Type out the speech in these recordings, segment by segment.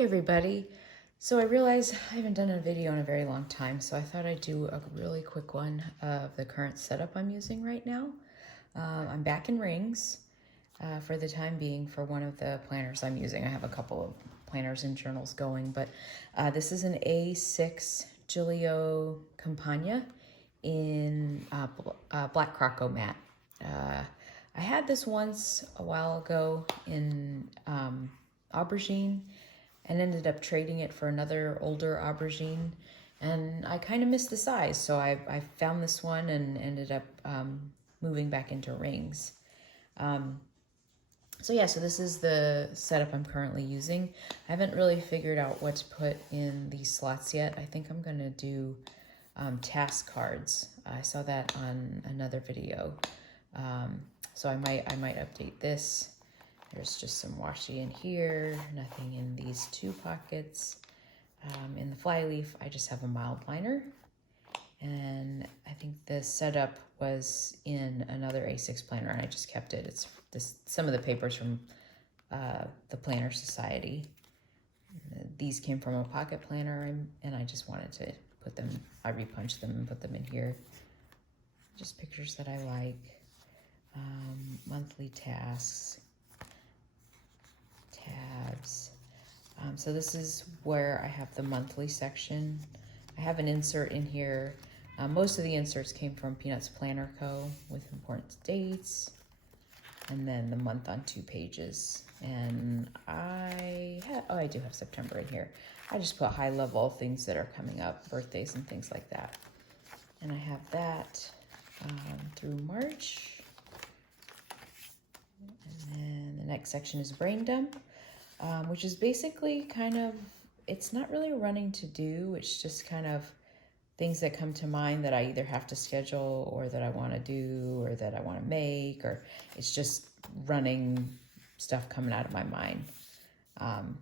everybody. So I realized I haven't done a video in a very long time, so I thought I'd do a really quick one of the current setup I'm using right now. I'm back in rings for the time being for one of the planners I'm using. I have a couple of planners and journals going, but this is an A6 Gillio Compagna in black Croco matte. I had this once a while ago in aubergine and ended up trading it for another older aubergine, and I kind of missed the size, so I found this one and ended up moving back into rings. So this is the setup I'm currently using. I haven't really figured out what to put in these slots yet. I think I'm gonna do task cards. I saw that on another video. So I might update this. There's just some washi in here, nothing in these two pockets. In the flyleaf, I just have a mild liner. And I think the setup was in another A6 planner and I just kept it. It's some of the papers from the Planner Society. These came from a pocket planner and I just wanted to put them, I repunched them and put them in here. Just pictures that I like. Monthly tasks, tabs. So this is where I have the monthly section. I have an insert in here. Most of the inserts came from Peanuts Planner Co. with important dates, and then the month on 2 pages. And I do have September in here. I just put high level things that are coming up, birthdays and things like that. And I have that through March. And then the next section is brain dump, which is basically kind of, it's not really running to do, it's just kind of things that come to mind that I either have to schedule or that I want to do or that I want to make, or it's just running stuff coming out of my mind. And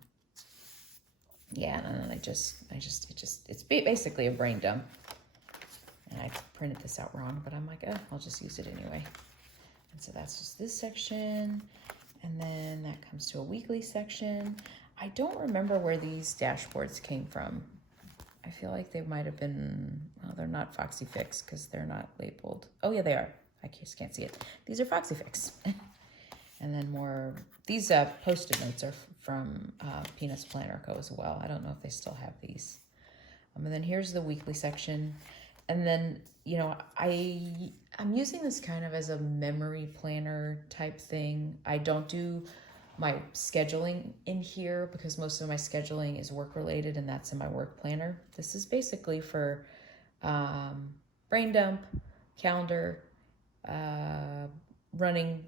then it's basically a brain dump. And I printed this out wrong, but I'm like, oh, I'll just use it anyway. And so that's just this section. And then that comes to a weekly section. I don't remember where these dashboards came from. I feel like they might have been, well, they're not Foxy Fix because they're not labeled. Oh yeah, they are. I just can't see it. These are Foxy Fix. And then more, these Post-it notes are from Peanuts Planner Co. as well. I don't know if they still have these. And then here's the weekly section. And then, I'm using this kind of as a memory planner type thing. I don't do my scheduling in here because most of my scheduling is work related and that's in my work planner. This is basically for brain dump, calendar, running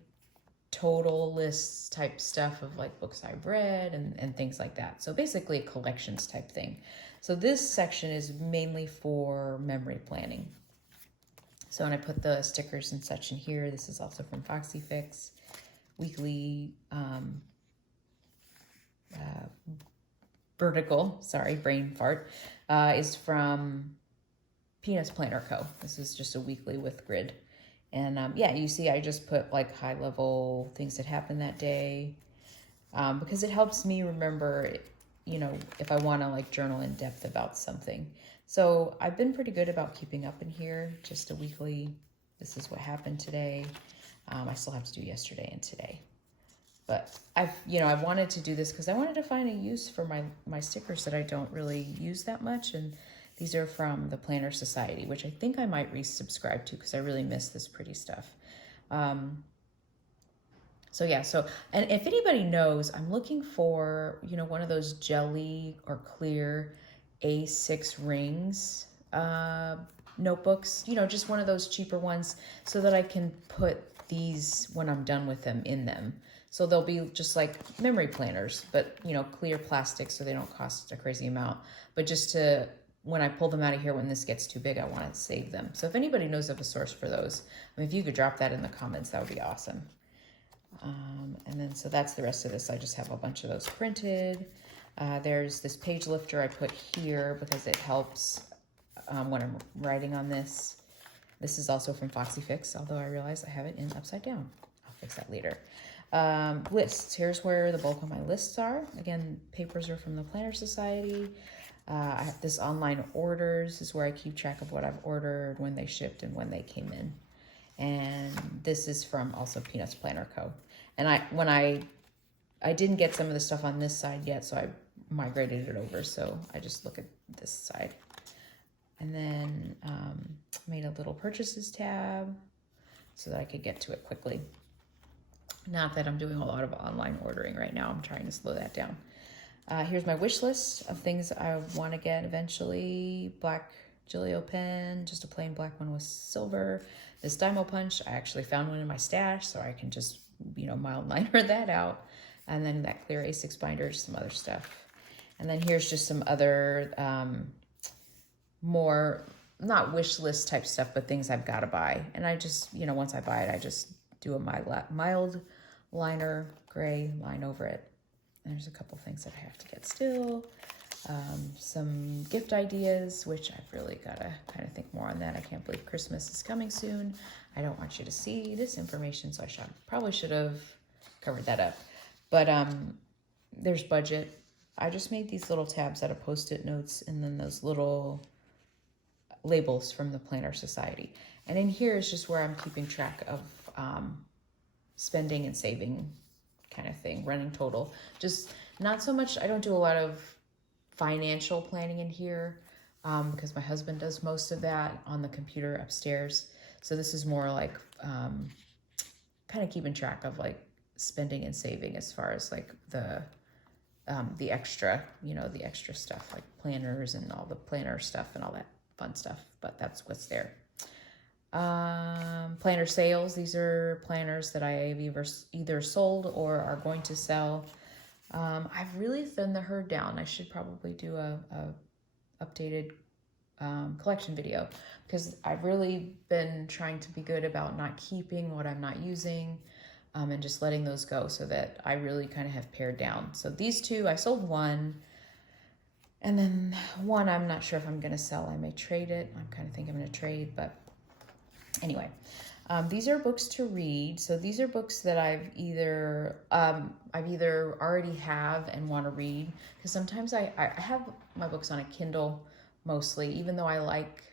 total lists type stuff of like books I've read and things like that. So basically a collections type thing. So this section is mainly for memory planning. So when I put the stickers and such in here, this is also from Foxy Fix. Weekly brain fart, is from Peanuts Planner Co. This is just a weekly with grid. And you see I just put like high level things that happened that day because it helps me remember, if I want to like journal in depth about something. So I've been pretty good about keeping up in here, just a weekly, this is what happened today. I still have to do yesterday and today. But I wanted to do this because I wanted to find a use for my stickers that I don't really use that much. And these are from the Planner Society, which I think I might resubscribe to because I really miss this pretty stuff. And if anybody knows, I'm looking for, one of those jelly or clear A6 rings notebooks, just one of those cheaper ones so that I can put these when I'm done with them in them. So they'll be just like memory planners, but clear plastic so they don't cost a crazy amount. But just to, when I pull them out of here, when this gets too big, I want to save them. So if anybody knows of a source for those, if you could drop that in the comments, that would be awesome. And then, so that's the rest of this. I just have a bunch of those printed. There's this page lifter I put here because it helps when I'm writing on this. This is also from Foxy Fix, although I realize I have it in upside down. I'll fix that later. Lists. Here's where the bulk of my lists are. Again, papers are from the Planner Society. I have this online orders. This is where I keep track of what I've ordered, when they shipped, and when they came in. And this is from also Peanuts Planner Co. And I didn't get some of the stuff on this side yet, so I migrated it over. So I just look at this side. And then made a little purchases tab so that I could get to it quickly. Not that I'm doing a lot of online ordering right now. I'm trying to slow that down. Here's my wish list of things I want to get eventually. Black Gillio pen, just a plain black one with silver. This Dymo punch, I actually found one in my stash, so I can just, mild liner that out. And then that clear A6 binder, some other stuff. And then here's just some other more, not wish list type stuff, but things I've got to buy. And I just, once I buy it, I just do a mild liner, gray line over it. There's a couple things that I have to get still. Some gift ideas, which I've really got to kind of think more on that. I can't believe Christmas is coming soon. I don't want you to see this information, so I probably should have covered that up. But there's budget. I just made these little tabs out of Post-it notes and then those little labels from the Planner Society. And in here is just where I'm keeping track of spending and saving kind of thing, running total. Just not so much, I don't do a lot of financial planning in here because my husband does most of that on the computer upstairs. So this is more like kind of keeping track of like spending and saving as far as like the extra, the extra stuff like planners and all the planner stuff and all that fun stuff, but that's what's there. Planner sales. These are planners that I've either sold or are going to sell. I've really thinned the herd down. I should probably do a updated collection video because I've really been trying to be good about not keeping what I'm not using and just letting those go so that I really kind of have pared down. So these two, I sold one, and then one I'm not sure if I'm going to sell. I may trade it. I'm kind of thinking I'm going to trade, but anyway, these are books to read. So these are books that I've either already have and want to read, because sometimes I have my books on a Kindle mostly, even though I like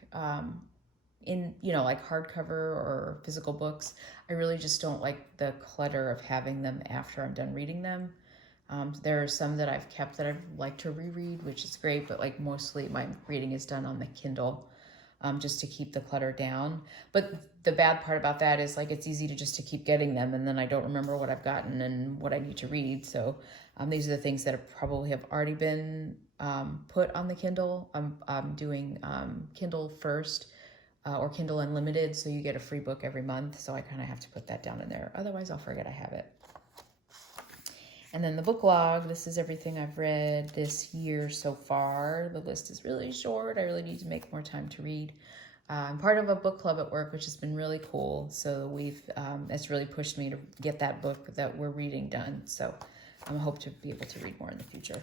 like hardcover or physical books. I really just don't like the clutter of having them after I'm done reading them. There are some that I've kept that I'd like to reread, which is great, but like mostly my reading is done on the Kindle. Just to keep the clutter down. But the bad part about that is like it's easy to keep getting them, and then I don't remember what I've gotten and what I need to read. So these are the things that probably have already been put on the Kindle. I'm doing Kindle First or Kindle Unlimited, so you get a free book every month. So I kind of have to put that down in there. Otherwise, I'll forget I have it. And then the book log, this is everything I've read this year so far. The list is really short. I really need to make more time to read. I'm part of a book club at work, which has been really cool. So it's really pushed me to get that book that we're reading done. So I hope to be able to read more in the future.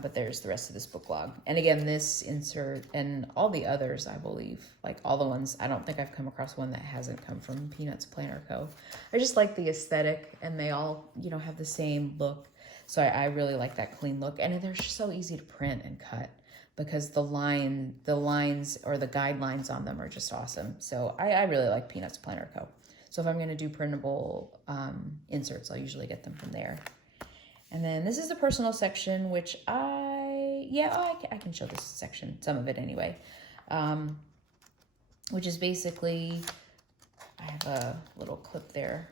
But there's the rest of this book log. And again, this insert and all the others, I believe, like all the ones, I don't think I've come across one that hasn't come from Peanuts Planner Co. I just like the aesthetic, and they all, have the same look. So I really like that clean look. And they're so easy to print and cut because the lines or the guidelines on them are just awesome. So I really like Peanuts Planner Co. So if I'm going to do printable inserts, I'll usually get them from there. And then this is the personal section, which I can show this section, some of it anyway, which is basically, I have a little clip there.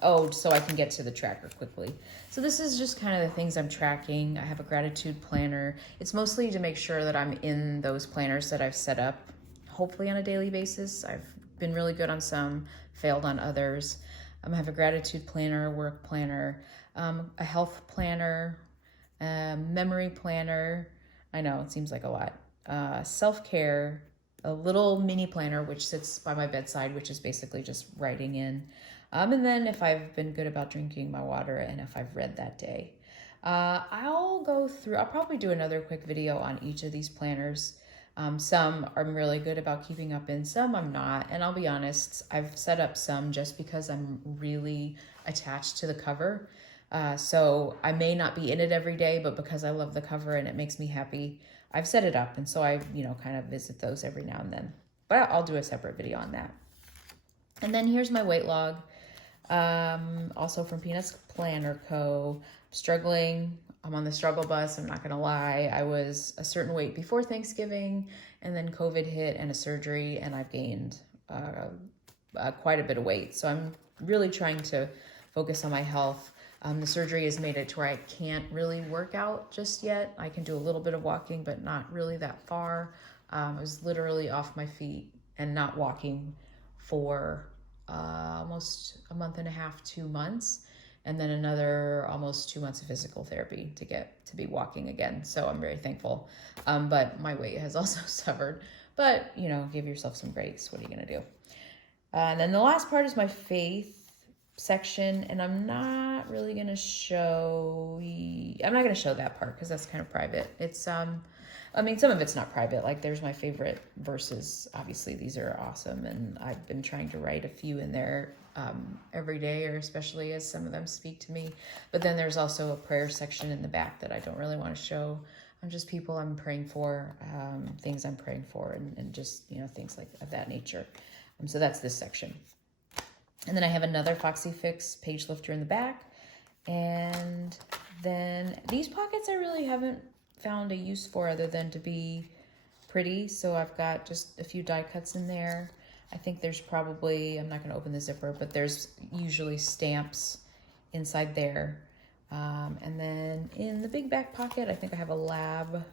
So I can get to the tracker quickly. So this is just kind of the things I'm tracking. I have a gratitude planner. It's mostly to make sure that I'm in those planners that I've set up, hopefully on a daily basis. I've been really good on some, failed on others. I have a gratitude planner, a work planner, a health planner, memory planner. I know it seems like a lot. Self-care, a little mini planner, which sits by my bedside, which is basically just writing in. And then if I've been good about drinking my water and if I've read that day. I'll probably do another quick video on each of these planners. Some I'm really good about keeping up in, some I'm not. And I'll be honest, I've set up some just because I'm really attached to the cover. So I may not be in it every day, but because I love the cover and it makes me happy, I've set it up. And so I, kind of visit those every now and then. But I'll do a separate video on that. And then here's my weight log. Also from Peanuts Planner Co. Struggling. I'm on the struggle bus. I'm not going to lie. I was a certain weight before Thanksgiving, and then COVID hit and a surgery, and I've gained quite a bit of weight. So I'm really trying to focus on my health. The surgery has made it to where I can't really work out just yet. I can do a little bit of walking, but not really that far. I was literally off my feet and not walking for almost a month and a half, 2 months, and then another almost 2 months of physical therapy to get to be walking again. So I'm very thankful. But my weight has also suffered. But, give yourself some grace. What are you going to do? And then the last part is my faith section, and I'm not really going to show, that part because that's kind of private. It's, some of it's not private. Like there's my favorite verses. Obviously these are awesome. And I've been trying to write a few in there every day, or especially as some of them speak to me. But then there's also a prayer section in the back that I don't really want to show. I'm just people I'm praying for, things I'm praying for, and just, things like of that nature. So that's this section. And then I have another Foxy Fix page lifter in the back. And then these pockets I really haven't found a use for other than to be pretty. So I've got just a few die cuts in there. I think there's probably, I'm not going to open the zipper, but there's usually stamps inside there. And then in the big back pocket, I think I have a lab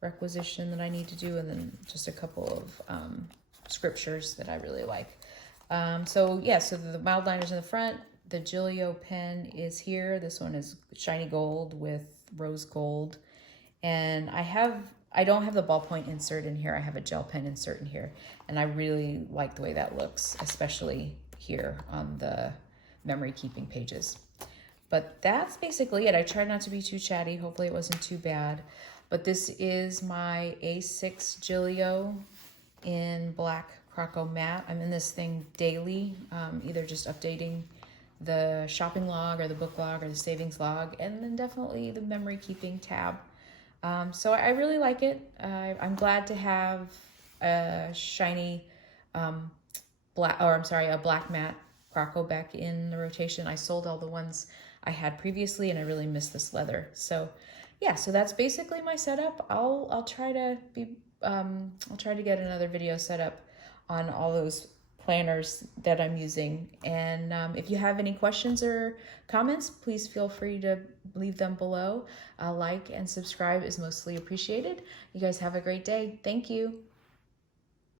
requisition that I need to do, and then just a couple of scriptures that I really like. So the mild liners in the front. The Gillio pen is here. This one is shiny gold with rose gold. And I don't have the ballpoint insert in here. I have a gel pen insert in here. And I really like the way that looks, especially here on the memory keeping pages. But that's basically it. I tried not to be too chatty. Hopefully it wasn't too bad. But this is my A6 Gillio in black Croco matte. I'm in this thing daily, either just updating the shopping log or the book log or the savings log, and then definitely the memory keeping tab. So I really like it. I'm glad to have a shiny a black matte Croco back in the rotation. I sold all the ones I had previously, and I really miss this leather. So yeah, so that's basically my setup. I'll try to get another video set up on all those planners that I'm using. And if you have any questions or comments, please feel free to leave them below. Like and subscribe is mostly appreciated. You guys have a great day. Thank you.